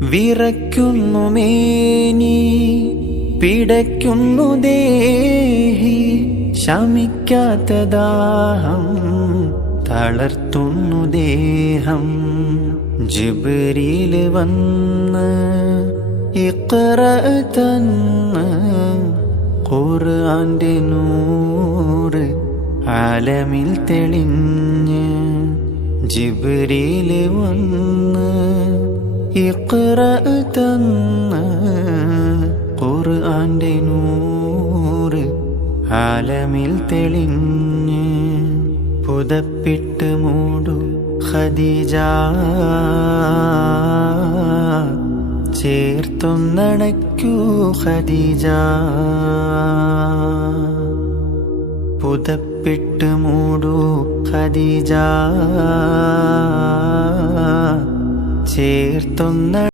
വിറയ്ക്കുന്നു മേനി, പിടയ്ക്കുന്നു ദേഹി, ശമിക്കാത്ത ദാഹം തളർത്തുന്നു ദേഹം. ജിബ്രീൽ വന്ന് ഇഖ്റ തന്ന്, ഖുർആന്റെ നൂറ് ആലമിൽ തെളിഞ്ഞ്. ജിബ്രീൽ വന്ന് ഇഖ്റ തന്ന്, ഖുർആന്റെ നൂറ് ആലമിൽ തെളിഞ്ഞ്. പുതപ്പിട്ട് മൂടു ഖദീജ, ചേർത്തൊന്നണയ്ക്കൂ ഖദീജ. പുതപ്പിട്ട് മൂടു ഖദീജ, ചേർത്തൊന്ന